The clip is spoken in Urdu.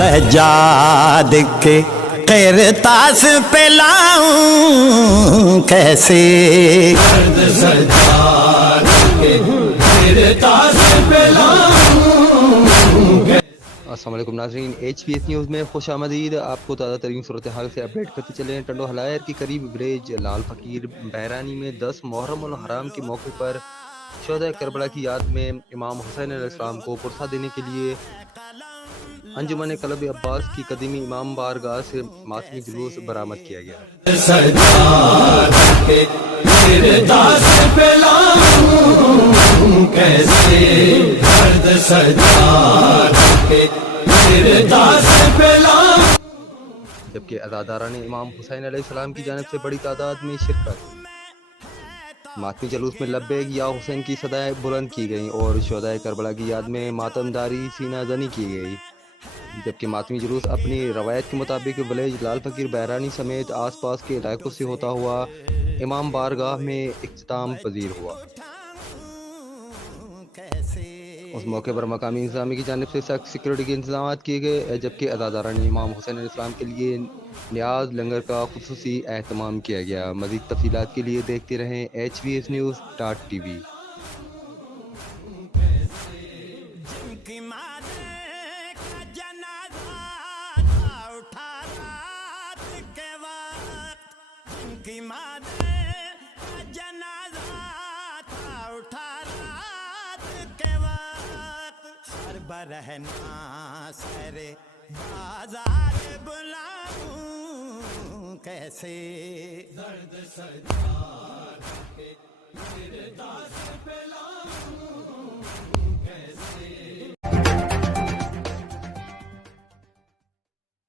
سجاد کے قرطاس پہ لاؤں کیسے، درد سجاد کے قرطاس پہ لاؤں۔ السلام علیکم ناظرین، ایچ پی ایس نیوز میں خوش آمدید۔ آپ کو تازہ ترین صورتحال سے اپڈیٹ کرتے چلیں۔ ٹنڈو ہلائر کے قریب ولیج لال فقیر بحرانی میں 10 محرم الحرام کے موقع پر شہدائے کربلا کی یاد میں امام حسین علیہ السلام کو پرسہ دینے کے لیے انجمن قلب عباس کی قدیمی امام بارگاہ سے ماتمی جلوس برآمد کیا گیا۔ سجاد کے قرطاس پہ لاؤں کیسے، درد سجاد کے قرطاس پہ لاؤں۔ جبکہ عزاداران امام حسین علیہ السلام کی جانب سے بڑی تعداد میں شرکت۔ ماتمی جلوس میں لبیک یا حسین کی صدائیں بلند کی گئیں اور شہدائے کربلا کی یاد میں ماتم داری سینہ زنی کی گئی۔ جبکہ ماتمی جلوس اپنی روایت کے مطابق ولیج لال فقیر بحرانی سمیت آس پاس کے علاقوں سے ہوتا ہوا امام بارگاہ میں اختتام پذیر ہوا۔ اس موقع پر مقامی انتظامیہ کی جانب سے سخت سیکورٹی کے انتظامات کیے گئے، جبکہ عزاداران امام حسین علیہ السلام کے لیے نیاز لنگر کا خصوصی اہتمام کیا گیا۔ مزید تفصیلات کے لیے دیکھتے رہیں HBSnews.tv۔ برہنا سرے بازار بلاؤں کیسے، درد سجاد کے قرطاس پہ لاؤں